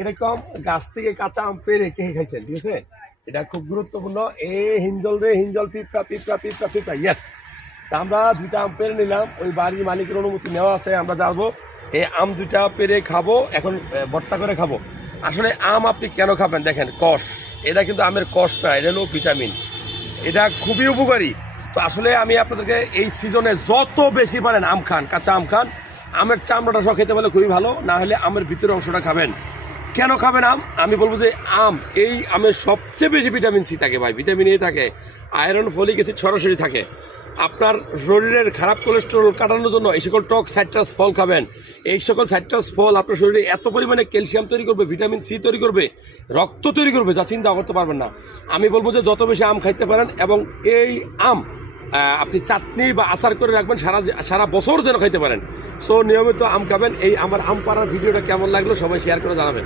এরকম গাছ থেকে কাঁচা আম পেরে কে খাইছেন, ঠিক আছে? এটা খুব গুরুত্বপূর্ণ। হিঞ্জল রে হিঞ্জল, পিঁপড়া পিঁপড়া পিঁপড়া পিঁপড়া, ইয়েস। তা আমরা 2টা আম পেরে নিলাম, ওই বাড়ির মালিকের অনুমতি নেওয়া আছে, আমরা যাবো এই আম 2টা পেরে খাবো, এখন ভর্তা করে খাবো। আসলে আম আপনি কেন খাবেন দেখেন, কষ, এটা কিন্তু আমের কষ না, এটা হলো ভিটামিন, এটা খুবই উপকারী। তো আসলে আমি আপনাদেরকে এই সিজনে যত বেশি পারেন আম খান, কাঁচা আম খান। আমের চামড়াটা সহ খেতে পারলে খুবই ভালো, না হলে আমের ভিতরের অংশটা খাবেন। কেন খাবেন আম? আমি বলবো যে এই আমের সবচেয়ে বেশি ভিটামিন সি থাকে ভাই, ভিটামিন এ থাকে, আয়রন, ফলিক অ্যাসিড সরাসরি থাকে। আপনার শরীরের খারাপ কোলেস্টেরল কাটানোর জন্য এই সকল টক সাইট্রাস ফল খাবেন। এই সকল সাইট্রাস ফল আপনার শরীরে এত পরিমাণে ক্যালসিয়াম তৈরি করবে, ভিটামিন সি তৈরি করবে, রক্ত তৈরি করবে, যা চিন্তা করতে পারবেন না। আমি বলবো যে যত বেশি আম খাইতে পারেন, এবং এই আম আপনি চাটনি বা আচার করে রাখবেন, সারা বছর যেন খাইতে পারেন। সো নিয়মিত আম খাবেন। এই আমার আম পাড়ার ভিডিওটা কেমন লাগলো সবাই শেয়ার করে জানাবেন।